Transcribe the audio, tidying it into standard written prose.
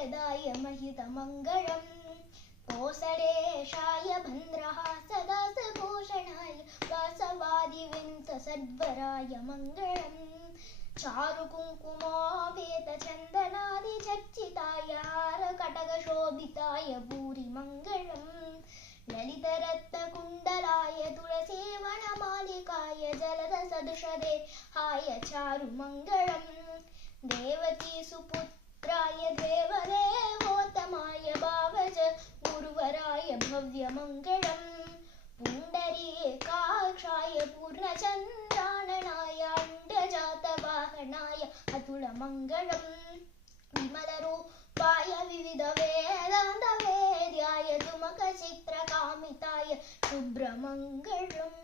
वेदाय महितमङ्गलम् कोसलेशाय भन्द्रः सदा सभूषणाय वासवादिविंससद्वराय मङ्गलम् चारुकुङ्कुमोपेतचन्दनादिचर्चिताय हारकटकशोभिताय भूरिमङ्गलम् ललितरत्नकुण्डलाय तुलसीवनमालिकाय जलदसदृशदेहाय चारुमङ्गलम् देवकीसुपुत्राय देवदेवोत्तमाय भावज गुरुवराय भव्यमङ्गलम् पुण्डरीकाक्षाय पूर्णचन्द्राननाय अण्डजातवाहनाय अतुलमङ्गलम् विमलरूपाय विविधवेदान्तवेद्याय तुमकचित्रकामिताय शुभ्रमङ्गलम्।